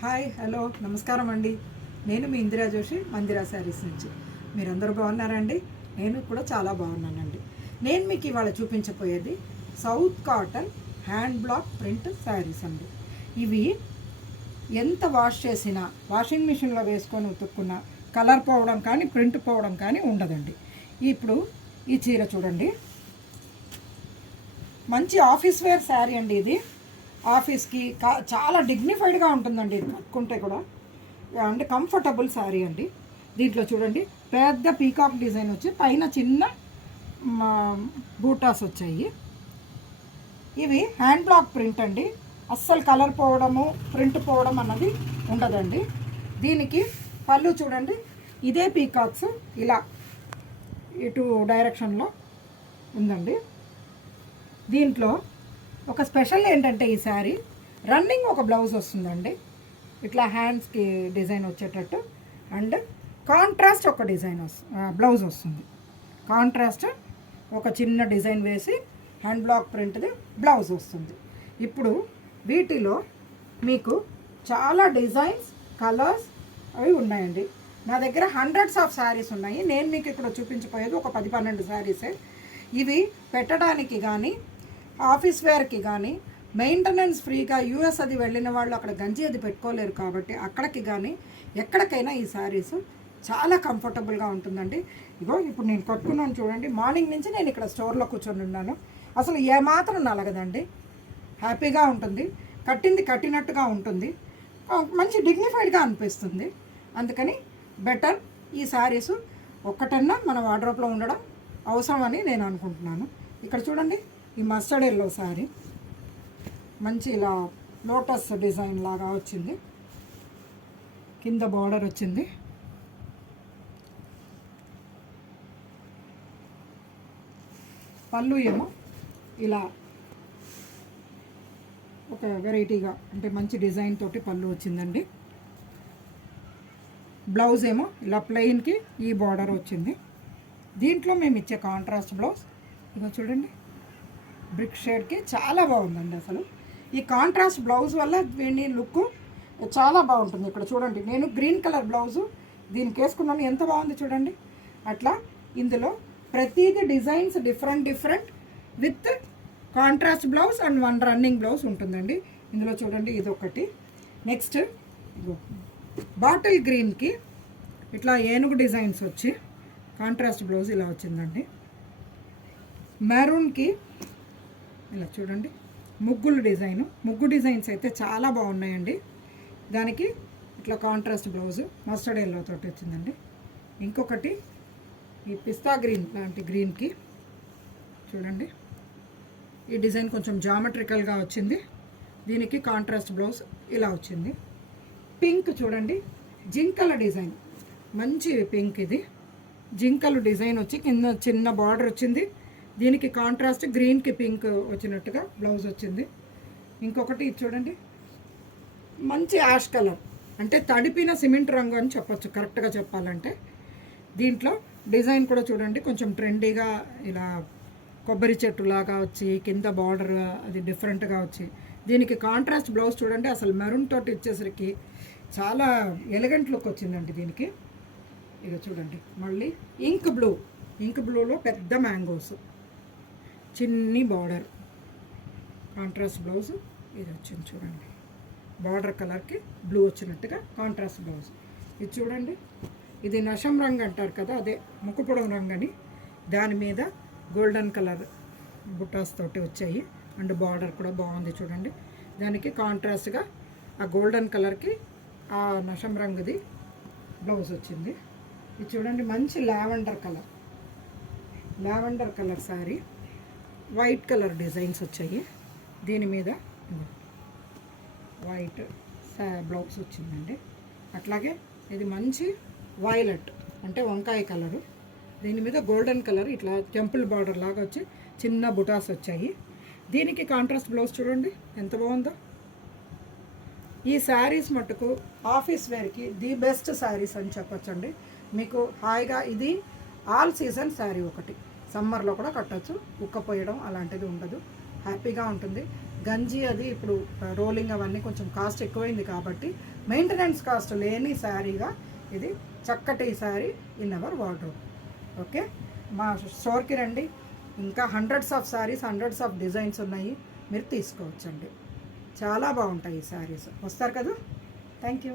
Hi hello నమస్కారం అండి. నేను మీ ఇందిరా జోషి మందిరా శారీస్ నుంచి. మీరందరూ బాగున్నారండి? నేను కూడా చాలా బాగున్నానండి. నేను మీకు ఇవాళ చూపించబోయేది south cotton hand block print saris అండి. ఇవి ఎంత వాష్ చేసినా వాషింగ్ మిషన్లో వేసుకొని ఉతుక్కున్నా కలర్ పోవడం కానీ ప్రింట్ పోవడం కానీ ఉండదండి. ఇప్పుడు ఈ చీర చూడండి, మంచి ఆఫీస్ వేర్ శారీ అండి. ఇది ఆఫీస్కి చాలా డిగ్నిఫైడ్గా ఉంటుందండి. ఇది కట్టుకుంటే కూడా అంటే కంఫర్టబుల్ శారీ అండి. దీంట్లో చూడండి పెద్ద పీకాక్ డిజైన్ వచ్చి పైన చిన్న బూటాస్ వచ్చాయి. ఇవి హ్యాండ్ బ్లాక్ ప్రింట్ అండి. అస్సలు కలర్ పోవడము ప్రింట్ పోవడం అన్నది ఉండదండి. దీనికి పళ్ళు చూడండి, ఇదే పీకాక్స్ ఇలా ఇటు డైరెక్షన్లో ఉందండి. దీంట్లో ఒక స్పెషల్ ఏంటంటే ఈ శారీ రన్నింగ్ ఒక బ్లౌజ్ వస్తుందండి, ఇట్లా హ్యాండ్స్కి డిజైన్ వచ్చేటట్టు. అండ్ కాంట్రాస్ట్ ఒక డిజైన్ బ్లౌజ్ వస్తుంది. కాంట్రాస్ట్ ఒక చిన్న డిజైన్ వేసి హ్యాండ్ బ్లాక్ ప్రింట్ది బ్లౌజ్ వస్తుంది. ఇప్పుడు వీటిలో మీకు చాలా డిజైన్స్ కలర్స్ అవి ఉన్నాయండి. నా దగ్గర హండ్రెడ్స్ ఆఫ్ శారీస్ ఉన్నాయి. నేను మీకు ఇక్కడ చూపించబోయేది ఒక 10-12 శారీసే. ఇవి పెట్టడానికి కానీ ఆఫీస్ వేర్కి కానీ మెయింటెనెన్స్ ఫ్రీగా యూఎస్ అది వెళ్ళిన వాళ్ళు అక్కడ గంజి అది పెట్టుకోలేరు కాబట్టి అక్కడికి కానీ ఎక్కడికైనా ఈ శారీస్ చాలా కంఫర్టబుల్గా ఉంటుందండి. ఇగో ఇప్పుడు నేను కట్టుకున్నాను చూడండి. మార్నింగ్ నుంచి నేను ఇక్కడ స్టోర్లో కూర్చొని ఉన్నాను. అసలు ఏమాత్రం నలగదండి, హ్యాపీగా ఉంటుంది. కట్టింది కట్టినట్టుగా ఉంటుంది, మంచి డిగ్నిఫైడ్గా అనిపిస్తుంది. అందుకని బెటర్ ఈ శారీస్ ఒక్కటన్నా మన వార్డ్రోబ్లో ఉండడం అవసరం అని నేను అనుకుంటున్నాను. ఇక్కడ చూడండి, ఈ మస్టర్డ్ ఎల్లో శారీ మంచి ఇలా లోటస్ డిజైన్ లాగా వచ్చింది, కింద బార్డర్ వచ్చింది. పళ్ళు ఏమో ఇలా ఒక వెరైటీగా అంటే మంచి డిజైన్ తోటి పళ్ళు వచ్చిందండి. బ్లౌజ్ ఏమో ఇలా ప్లెయిన్కి ఈ బార్డర్ వచ్చింది. దీంట్లో మేము ఇచ్చే కాంట్రాస్ట్ బ్లౌజ్ ఇగో చూడండి, బ్రిక్ షేడ్కి చాలా బాగుందండి. అసలు ఈ కాంట్రాస్ట్ బ్లౌజ్ వల్ల దీని లుక్ చాలా బాగుంటుంది. ఇక్కడ చూడండి, నేను గ్రీన్ కలర్ బ్లౌజు దీనికి వేసుకున్నాను, ఎంత బాగుంది చూడండి. అట్లా ఇందులో ప్రతిదీ designs different with contrast blouse and one running blouse ఉంటుందండి. ఇందులో చూడండి ఇది ఒకటి. నెక్స్ట్ బాటిల్ గ్రీన్కి ఇట్లా ఏనుగు డిజైన్స్ వచ్చి కాంట్రాస్ట్ బ్లౌజ్ ఇలా వచ్చిందండి. మెరూన్కి ఇలా చూడండి ముగ్గు డిజైన్స్ అయితే చాలా బాగున్నాయండి. దానికి ఇట్లా కాంట్రాస్ట్ బ్లౌజు మస్టర్డ్ ఎల్లో తోటి వచ్చిందండి. ఇంకొకటి ఈ పిస్తా గ్రీన్ లాంటి గ్రీన్కి చూడండి, ఈ డిజైన్ కొంచెం జామెట్రికల్గా వచ్చింది. దీనికి కాంట్రాస్ట్ బ్లౌజ్ ఇలా వచ్చింది. పింక్ చూడండి, జింకల డిజైన్, మంచి పింక్. ఇది జింకలు డిజైన్ వచ్చి కింద చిన్న బార్డర్ వచ్చింది. దీనికి కాంట్రాస్ట్ గ్రీన్కి పింక్ వచ్చినట్టుగా బ్లౌజ్ వచ్చింది. ఇంకొకటి చూడండి, మంచి యాష్ కలర్ అంటే తడిపిన సిమెంట్ రంగు అని చెప్పొచ్చు కరెక్ట్గా చెప్పాలంటే. దీంట్లో డిజైన్ కూడా చూడండి కొంచెం ట్రెండీగా ఇలా కొబ్బరి చెట్టు లాగా వచ్చి కింద బార్డర్ అది డిఫరెంట్గా వచ్చి దీనికి కాంట్రాస్ట్ బ్లౌజ్ చూడండి. అసలు మెరూన్ తోటి ఇచ్చేసరికి చాలా ఎలిగెంట్ లుక్ వచ్చిందండి దీనికి. ఇక చూడండి, మళ్ళీ ఇంక్ బ్లూలో పెద్ద మ్యాంగోస్, చిన్ని బార్డర్, కాంట్రాస్ట్ బ్లౌజ్ ఇది వచ్చింది చూడండి. బార్డర్ కలర్కి బ్లూ వచ్చినట్టుగా కాంట్రాస్ట్ బ్లౌజ్. ఇది చూడండి, ఇది నషం రంగు అంటారు కదా, అదే ముక్కుపొడవు రంగు అని. దాని మీద గోల్డెన్ కలర్ బుట్టాస్ తోటి వచ్చాయి అండ్ బార్డర్ కూడా బాగుంది చూడండి. దానికి కాంట్రాస్ట్గా ఆ గోల్డెన్ కలర్కి ఆ నషం రంగుది బ్లౌజ్ వచ్చింది. ఇది చూడండి, మంచి lavender colour sari, white colour designs వచ్చాయి. దీని మీద వైట్ బ్లౌజ్ వచ్చిందండి. అట్లాగే ఇది మంచి వైలెట్ అంటే వంకాయ కలరు, దీని మీద గోల్డెన్ కలర్ ఇట్లా టెంపుల్ బార్డర్ లాగా వచ్చి చిన్న బుటాస్ వచ్చాయి. దీనికి కాంట్రాస్ట్ బ్లౌజ్ చూడండి ఎంత బాగుందో. ఈ శారీస్ మట్టుకు ఆఫీస్ వేర్కి ది బెస్ట్ శారీస్ అని చెప్పొచ్చండి. మీకు హాయిగా ఇది ఆల్ సీజన్ శారీ ఒకటి, సమ్మర్లో కూడా కట్టచ్చు, ఉక్కపోయడం అలాంటిది ఉండదు, హ్యాపీగా ఉంటుంది. గంజి అది ఇప్పుడు రోలింగ్ అవన్నీ కొంచెం కాస్ట్ ఎక్కువైంది కాబట్టి మెయింటెనెన్స్ కాస్ట్ లేని శారీగా ఇది చక్కటి sari in our wardrobe. Okay, మా స్టోర్కి రండి, ఇంకా hundreds of saris, hundreds of designs ఉన్నాయి, మీరు తీసుకోవచ్చండి. చాలా బాగుంటాయి ఈ శారీస్. వస్తారు కదా. Thank you.